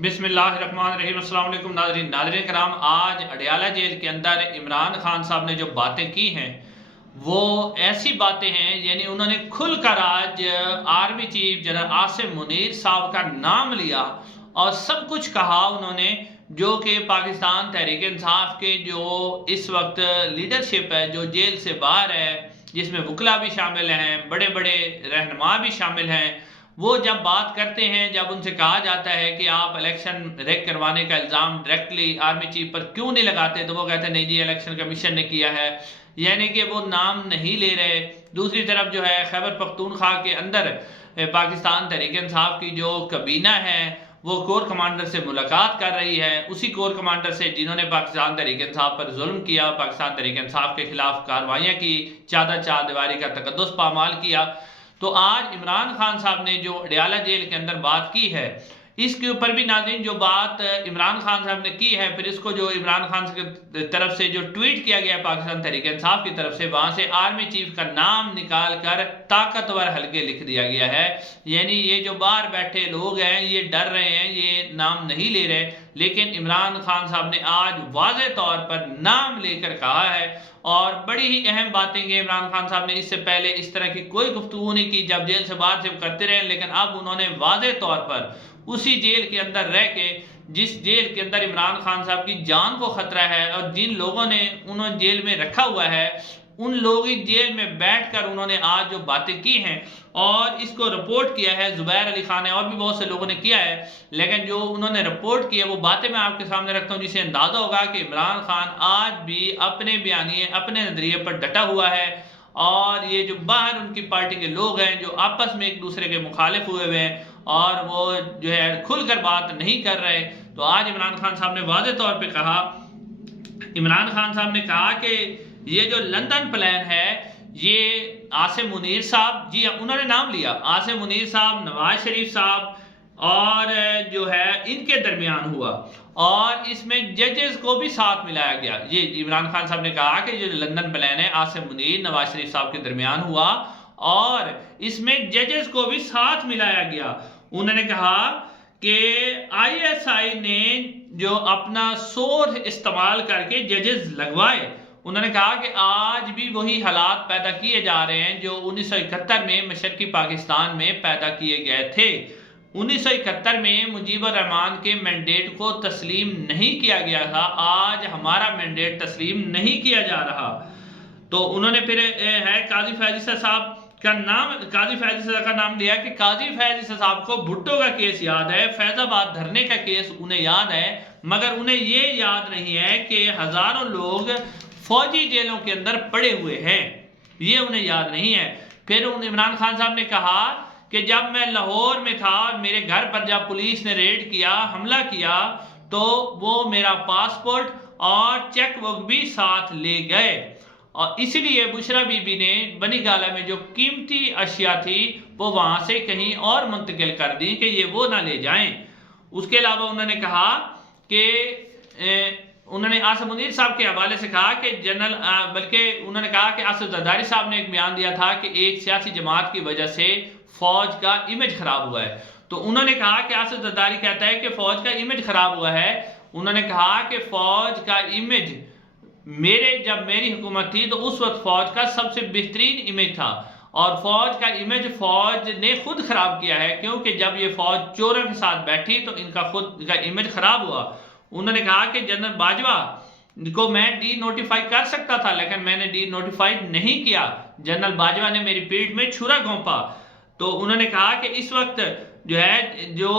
बिस्मिल्लाहिर्रहमानिर्रहीम। अस्सलाम वालेकुम नाज़रीन कराम, आज अडयाला जेल के अंदर इमरान खान साहब ने जो बातें की हैं वो ऐसी बातें हैं, यानी उन्होंने खुलकर आज army chief general Asim Munir साहब का नाम लिया और सब कुछ कहा उन्होंने, जो कि पाकिस्तान तहरीक इंसाफ के जो इस वक्त लीडरशिप है जो जेल से बाहर है, जिसमें वकला भी शामिल हैं, बड़े बड़े रहनुमा भी शामिल हैं, वो जब बात करते हैं, जब उनसे कहा जाता है कि आप इलेक्शन रेक करवाने का इल्ज़ाम डायरेक्टली आर्मी चीफ पर क्यों नहीं लगाते, तो वो कहते हैं नहीं जी इलेक्शन कमीशन ने किया है, यानी कि वो नाम नहीं ले रहे। दूसरी तरफ जो है खैबर पख्तूनख्वा के अंदर पाकिस्तान तहरीक इंसाफ की जो कबीना है वो कोर कमांडर से मुलाकात कर रही है, उसी कोर कमांडर से जिन्होंने पाकिस्तान तहरीक इंसाफ पर जुल्म किया, पाकिस्तान तहरीक इंसाफ के खिलाफ कार्रवाइयाँ की, चार दीवारी का तकद्दुस पामाल किया। तो आज इमरान खान साहब ने जो अडयाला जेल के अंदर बात की है, इसके ऊपर भी नाज़रीन जो बात इमरान खान साहब ने की है, फिर इसको जो इमरान खान की तरफ से जो ट्वीट किया गया पाकिस्तान तहरीक इंसाफ की तरफ से, वहाँ से आर्मी चीफ का नाम निकाल कर ताकतवर हल्के लिख दिया गया है। यानी ये जो बाहर बैठे लोग हैं ये डर रहे हैं, ये नाम नहीं ले रहे, लेकिन इमरान खान साहब ने आज वाज़े तौर पर नाम लेकर कहा है और बड़ी ही अहम बातें कि इमरान खान साहब ने इससे पहले इस तरह की कोई गुफ्तगू नहीं की, जब जेल से बाहर से करते रहे, लेकिन अब उन्होंने वाज़े तौर पर उसी जेल के अंदर रह के, जिस जेल के अंदर इमरान खान साहब की जान को खतरा है और जिन लोगों ने उन्होंने जेल में रखा हुआ है, उन लोग इस जेल में बैठकर उन्होंने आज जो बातें की हैं और इसको रिपोर्ट किया है ज़ुबैर अली खान ने और भी बहुत से लोगों ने किया है, लेकिन जो उन्होंने रिपोर्ट किया वो बातें मैं आपके सामने रखता हूँ, जिससे अंदाज़ा होगा कि इमरान खान आज भी अपने बयानिए अपने नज़रिए पर डटा हुआ है और ये जो बाहर उनकी पार्टी के लोग हैं जो आपस में एक दूसरे के मुखालिफ हुए हुए हैं और वो जो है खुलकर बात नहीं कर रहे, तो आज इमरान खान साहब ने वाज़े तौर पे कहा, इमरान खान साहब ने कहा कि ये जो लंदन प्लान है ये आसिम मुनीर साहब, जी उन्होंने नाम लिया, आसिम मुनीर साहब, नवाज शरीफ साहब और जो है इनके दरमियान हुआ और इसमें जजेस को भी साथ मिलाया गया। ये इमरान खान साहब ने कहा कि जो लंदन प्लान है आसिम मुनीर नवाज शरीफ साहब के दरमियान हुआ और इसमें जजेस को भी साथ मिलाया गया। उन्होंने कहा कि ISI ने जो अपना सोर्स इस्तेमाल करके जजेस लगवाए, उन्होंने कहा कि आज भी वही हालात पैदा किए जा रहे हैं जो 1971 में मशरकी पाकिस्तान में पैदा किए गए थे। 1971 में मुजीबुर रहमान के मैंडेट को तस्लीम नहीं किया गया था, आज हमारा मैंडेट तस्लीम नहीं किया जा रहा। तो उन्होंने फिर है काजी फैज़ ईसा साहब का नाम, काजी फैज़ ईसा का नाम लिया कि काजी फैज़ ईसा साहब को भुट्टो का केस याद है, फैजाबाद धरने का केस उन्हें याद है, मगर उन्हें ये याद नहीं है कि हजारों लोग फौजी जेलों के अंदर पड़े हुए हैं, ये उन्हें याद नहीं है। फिर इमरान खान साहब ने कहा कि जब मैं लाहौर में था और मेरे घर पर जब पुलिस ने रेड किया, हमला किया, तो वो मेरा पासपोर्ट और चेक बुक भी साथ ले गए और इसलिए बुशरा बीबी ने बनी गाला में जो कीमती अशिया थी वो वहाँ से कहीं और मुंतकिल कर दी कि ये वो ना ले जाएं। उसके अलावा उन्होंने कहा कि उन्होंने आसिम मुनीर साहब के हवाले से कहा कि जनरल, बल्कि उन्होंने कहा कि आसिफ जरदारी साहब ने एक बयान दिया था कि एक सियासी जमात की वजह से फौज का इमेज खराब हुआ है। तो उन्होंने कहा कि आसिफ जरदारी कहता है कि फौज का इमेज खराब हुआ है। उन्होंने कहा कि फौज का इमेज जब मेरी हुकूमत थी तो उस वक्त फौज का सबसे बेहतरीन इमेज था और फौज का इमेज फौज ने खुद खराब किया है, क्योंकि जब ये फौज चोरों के साथ बैठी तो इनका खुद का इमेज खराब हुआ। उन्होंने कहा कि जनरल बाजवा को मैं डी नोटिफाई कर सकता था, लेकिन मैंने डी नोटिफाइड नहीं किया, जनरल बाजवा ने मेरी पीठ में छुरा घोंपा। तो उन्होंने कहा कि इस वक्त जो है जो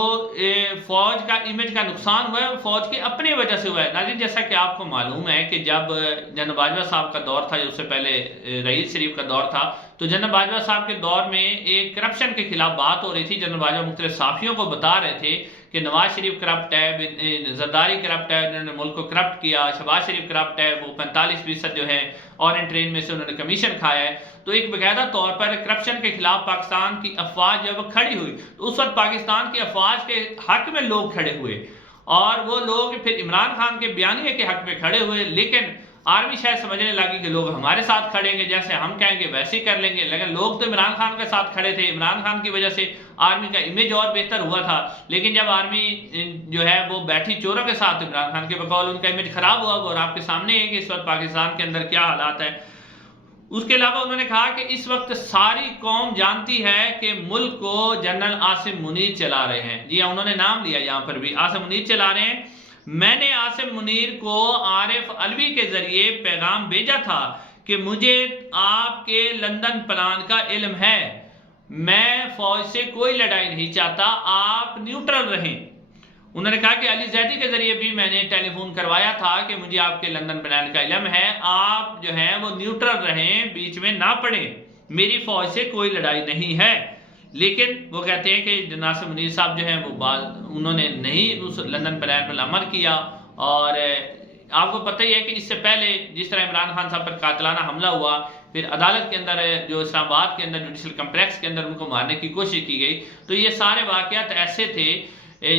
फौज का इमेज का नुकसान हुआ है फौज की अपनी वजह से हुआ है। नाज़रीन, जैसा कि आपको मालूम है कि जब जनरल बाजवा साहब का दौर था, उससे पहले रईस शरीफ का दौर था, तो जनरल बाजवा साहब के दौर में एक करप्शन के खिलाफ बात हो रही थी। जनरल बाजवा मुख्तलिफ साफियों को बता रहे थे कि नवाज शरीफ करप्ट है, जरदारी करप्ट है, उन्होंने मुल्क को करप्ट किया, शहबाज शरीफ करप्ट है, वो 45% जो है ऑरेंज ट्रेन में से उन्होंने कमीशन खाया है। तो एक बाकायदा तौर पर करप्शन के खिलाफ पाकिस्तान की अफवाज जब खड़ी हुई तो उस वक्त पाकिस्तान की अफवाज के हक में लोग खड़े हुए और वो लोग फिर इमरान खान के बयानिए के हक में खड़े हुए। लेकिन آرمی شاید سمجھنے لگی کہ لوگ ہمارے ساتھ کھڑیں گے، جیسے ہم کہیں گے ویسے ہی کر لیں گے، لیکن لوگ تو عمران خان کے ساتھ کھڑے تھے، عمران خان کی وجہ سے آرمی کا امیج اور بہتر ہوا تھا، لیکن جب آرمی جو ہے وہ بیٹھی چوروں کے ساتھ عمران خان کے بقول ان کا امیج خراب ہوا، اور آپ کے سامنے ہے کہ اس وقت پاکستان کے اندر کیا حالات ہے۔ اس کے علاوہ انہوں نے کہا کہ اس وقت ساری قوم جانتی ہے کہ ملک کو جنرل عاصم منیر چلا رہے ہیں۔ جی ہاں، انہوں نے نام لیا یہاں پر بھی، عاصم منیر چلا رہے ہیں۔ میں نے عاصم منیر کو عارف علوی کے ذریعے پیغام بھیجا تھا کہ مجھے آپ کے لندن پلان کا علم ہے، میں فوج سے کوئی لڑائی نہیں چاہتا، آپ نیوٹرل رہیں۔ انہوں نے کہا کہ علی زیدی کے ذریعے بھی میں نے ٹیلی فون کروایا تھا کہ مجھے آپ کے لندن پلان کا علم ہے، آپ جو ہیں وہ نیوٹرل رہیں، بیچ میں نہ پڑیں، میری فوج سے کوئی لڑائی نہیں ہے۔ لیکن وہ کہتے ہیں کہ عاصم منیر صاحب جو ہیں وہ انہوں نے نہیں اس لندن پلان پر عمل کیا، اور آپ کو پتہ ہی ہے کہ اس سے پہلے جس طرح عمران خان صاحب پر قاتلانہ حملہ ہوا، پھر عدالت کے اندر جو اسلام آباد کے اندر جوڈیشل کمپلیکس کے اندر ان کو مارنے کی کوشش کی گئی، تو یہ سارے واقعات ایسے تھے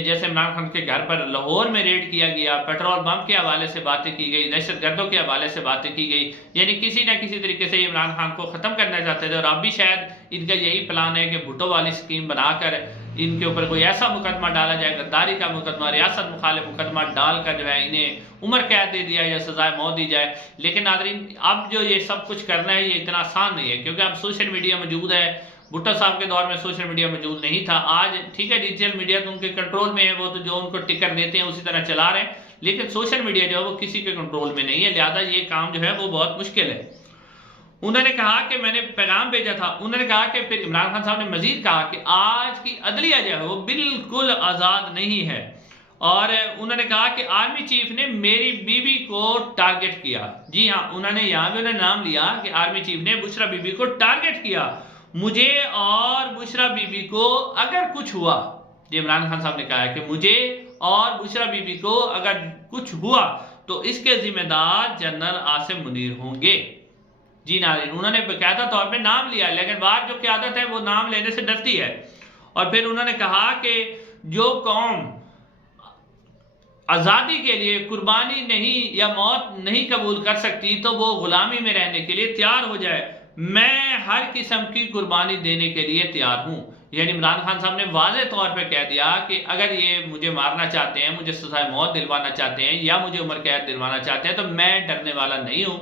جیسے عمران خان کے گھر پر لاہور میں ریڈ کیا گیا، پیٹرول بم کے حوالے سے باتیں کی گئی، دہشت گردوں کے حوالے سے باتیں کی گئی، یعنی کسی نہ کسی طریقے سے عمران خان کو ختم کرنا چاہتے تھے، اور اب بھی شاید ان کا یہی پلان ہے کہ بھٹو والی سکیم بنا کر ان کے اوپر کوئی ایسا مقدمہ ڈالا جائے، غداری کا مقدمہ، ریاست مخالف مقدمہ ڈال کر جو ہے انہیں عمر قید دے دیا یا سزائے موت دی جائے۔ لیکن ناظرین، اب جو یہ سب کچھ کرنا ہے یہ اتنا آسان نہیں ہے، کیونکہ اب سوشل میڈیا موجود ہے۔ بھٹو صاحب کے دور میں سوشل میڈیا موجود نہیں تھا، آج ٹھیک ہے ڈیجیٹل میڈیا تو ان کے کنٹرول میں ہے، وہ تو جو ان کو ٹکر دیتے ہیں اسی طرح چلا رہے ہیں، لیکن سوشل میڈیا جو ہے وہ کسی کے کنٹرول میں نہیں ہے، لہذا یہ کام جو ہے وہ بہت مشکل ہے۔ انہوں نے کہا کہ میں نے پیغام بھیجا تھا، انہوں نے کہا کہ پھر عمران خان صاحب نے مزید کہا کہ آج کی عدلیہ جو ہے وہ بالکل آزاد نہیں ہے، اور انہوں نے کہا کہ آرمی چیف نے میری بیوی کو ٹارگٹ کیا۔ جی ہاں، انہوں نے یہاں بھی نام لیا کہ آرمی چیف نے بشرا بی بی کو ٹارگٹ کیا، مجھے اور بشرا بی بی کو اگر کچھ ہوا، جی عمران خان صاحب نے کہا ہے کہ مجھے اور بشرا بی بی کو اگر کچھ ہوا تو اس کے ذمہ دار جنرل عاصم منیر ہوں گے۔ جی ناظرین، انہوں نے باقاعدہ طور پہ نام لیا، لیکن بعد جو قیادت ہے وہ نام لینے سے ڈرتی ہے۔ اور پھر انہوں نے کہا کہ جو قوم آزادی کے لیے قربانی نہیں یا موت نہیں قبول کر سکتی تو وہ غلامی میں رہنے کے لیے تیار ہو جائے، میں ہر قسم کی قربانی دینے کے لیے تیار ہوں۔ یعنی عمران خان صاحب نے واضح طور پہ کہہ دیا کہ اگر یہ مجھے مارنا چاہتے ہیں، مجھے سزائے موت دلوانا چاہتے ہیں یا مجھے عمر قید دلوانا چاہتے ہیں تو میں ڈرنے والا نہیں ہوں،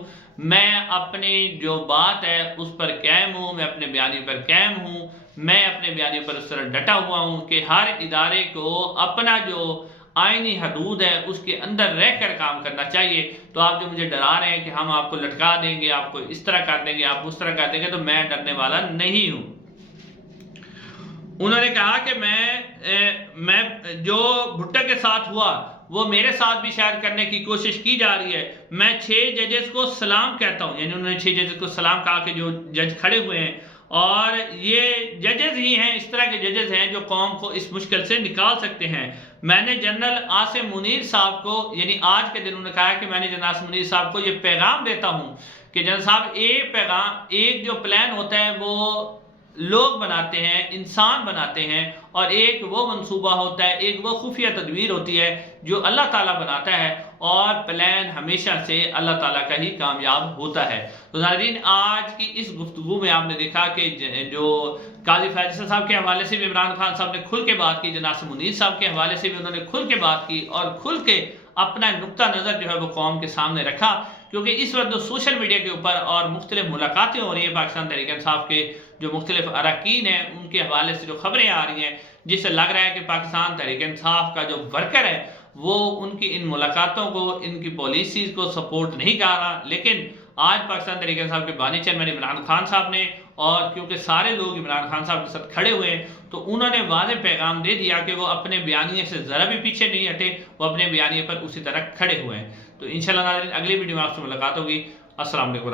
میں اپنی جو بات ہے اس پر قائم ہوں، میں اپنے بیانے پر قائم ہوں، میں اپنے بیانے پر اس طرح ڈٹا ہوا ہوں کہ ہر ادارے کو اپنا جو آئینی حدود ہے اس کے اندر رہ کر کام کرنا چاہیے۔ تو آپ جو مجھے ڈرا رہے ہیں کہ ہم آپ کو لٹکا دیں گے، آپ کو اس طرح کر دیں گے، آپ اس طرح کر دیں گے، تو میں ڈرنے والا نہیں ہوں۔ انہوں نے کہا کہ میں جو بھٹو کے ساتھ ہوا وہ میرے ساتھ بھی شاید کرنے کی کوشش کی جا رہی ہے، میں 6 ججز کو سلام کہتا ہوں، یعنی انہوں نے 6 ججز کو سلام کہا کہ جو جج کھڑے ہوئے ہیں، اور یہ ججز ہی ہیں، اس طرح کے ججز ہیں جو قوم کو اس مشکل سے نکال سکتے ہیں۔ میں نے جنرل عاصم منیر صاحب کو، یعنی آج کے دن انہوں نے کہا کہ میں نے جنرل عاصم منیر صاحب کو یہ پیغام دیتا ہوں کہ جنرل صاحب ایک جو پلان ہوتا ہے وہ لوگ بناتے ہیں، انسان بناتے ہیں، اور ایک وہ منصوبہ ہوتا ہے، ایک وہ خفیہ تدبیر ہوتی ہے جو اللہ تعالیٰ بناتا ہے، اور پلان ہمیشہ سے اللہ تعالیٰ کا ہی کامیاب ہوتا ہے۔ تو ناظرین، آج کی اس گفتگو میں آپ نے دیکھا کہ جو قاضی فیصل صاحب کے حوالے سے بھی عمران خان صاحب نے کھل کے بات کی، جناب عاصم منیر صاحب کے حوالے سے بھی انہوں نے کھل کے بات کی، اور کھل کے اپنا نقطہ نظر جو ہے وہ قوم کے سامنے رکھا، کیونکہ اس وقت جو سوشل میڈیا کے اوپر اور مختلف ملاقاتیں ہو رہی ہیں پاکستان تحریک انصاف کے جو مختلف اراکین ہیں ان کے حوالے سے جو خبریں آ رہی ہیں، جس سے لگ رہا ہے کہ پاکستان تحریک انصاف کا جو ورکر ہے وہ ان کی ان ملاقاتوں کو، ان کی پالیسیز کو سپورٹ نہیں کر رہا۔ لیکن آج پاکستان تحریک انصاف کے بانی چیئرمین عمران خان صاحب نے، اور کیونکہ سارے لوگ عمران خان صاحب کے ساتھ کھڑے ہوئے ہیں، تو انہوں نے واضح پیغام دے دیا کہ وہ اپنے بیانیے سے ذرا بھی پیچھے نہیں ہٹے، وہ اپنے بیانیے پر اسی طرح کھڑے ہوئے ہیں۔ تو انشاءاللہ ناظرین، اگلی ویڈیو میں آپ سے ملاقات ہوگی۔ السلام علیکم۔